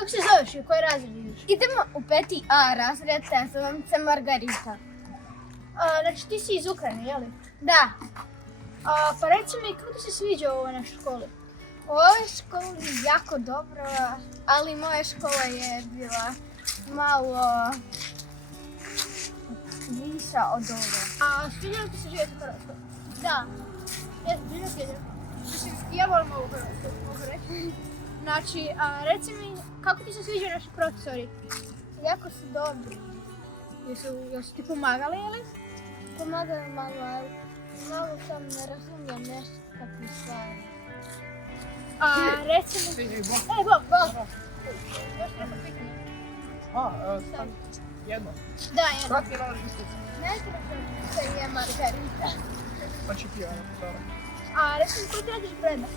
Kako se zoveš i u koji razred ideš? Idemo u 5A razred, ja zovem se Margarita. Znači ti si iz Ukrajine, jeli? Da. Pa reci mi, kako ti se sviđa u ovoj našoj školi? U ovoj školi jako dobro, ali moja škola je bila malo viša od ove. Sviđa li ti se živjeti u Hrvatskoj? Da. Jesi sviđa? Mislim, ja volim ovu Hrvatsku, mogu reći. Znači, reci mi, kako ti se sviđaju naši profesori? Jako su dobri. Jesu ti pomagali, jeli? Pomagaju malo, ali malo sam ne razumijem nešto kakve stvari. Reci mi... Bob! Još neko pitanje? Jedno. Da, jedno. Kako je različica? Najtražnica je Margarita. Znači ti ono, dobro. Reci mi, koji ti radiš predmet?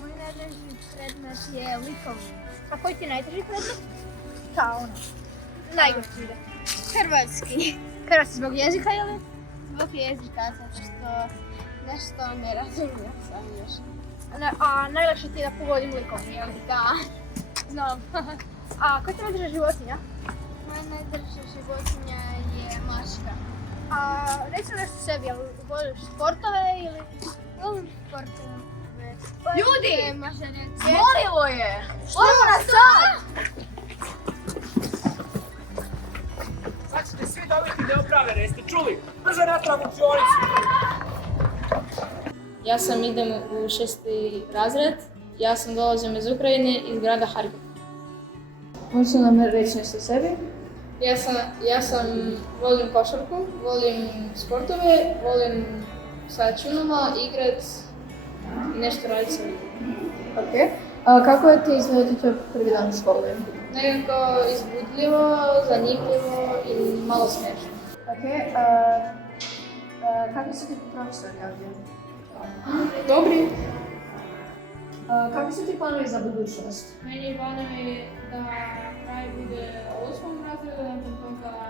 Moj najdraži predmet je likovni. A koji ti je najdraži predmet? Kao ono. Najgorši ide. Hrvatski. Hrvatski zbog jezika, ili? Zbog jezika, zato što nešto ne razumijem sam još. Najlakše ti je da pogodim likovni, jel? Da. Znam. Koja ti je najdraža životinja? Moja najdraža životinja je mačka. Reci nešto sebi, jel voliš sportove ili... Volim sportove. Ljudi! Molilo je! Odemo na sat! Sad ćete svi dobiti neopravljene, jeste čuli? Brzo natrag učionicu! Ja sam idem u 6. razred. Ja sam dolazim iz Ukrajine, iz grada Harkov. Možete nam reći nešto o sebi? Ja sam volim košarku, volim sportove, volim sa računama igrat i nešto raditi sa ljudima. Ok. Kako je ti izgledati tvoj prvi dan u školi? Nekako izbudljivo, zanimljivo i malo smiješno. Ok. Kakvi su ti profesori ovdje? Dobri. Kakvi su ti planovi za budućnost? Meni planovi da kraj bude u 8. razredu, nakon toga